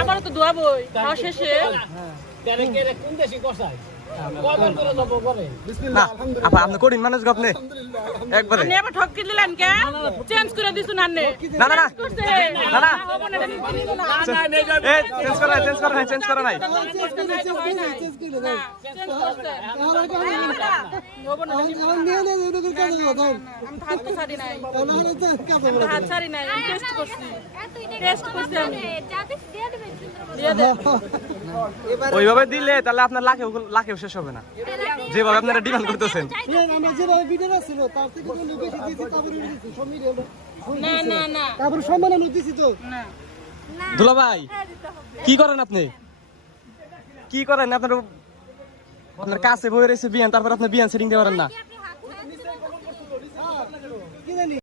আমারও তো দোয়াবই শেষে আপনি করিন মানুষ আপনি একবারে আপনি আবার ঠকি দিলেন কে চেঞ্জ করে দিছুন আন্নে না না না না না চেঞ্জ করা নাই ওইভাবে দিলে তাহলে আপনার লাখেও শেষ হবে না যেভাবে আপনারা ডিমান্ড করতেছেন দুলা ভাই কি করেন আপনি কি করেন আপনার কাছে বই রয়েছে বিয়ান তারপর আপনি বিয়ান সেটিং দিতে পারেন না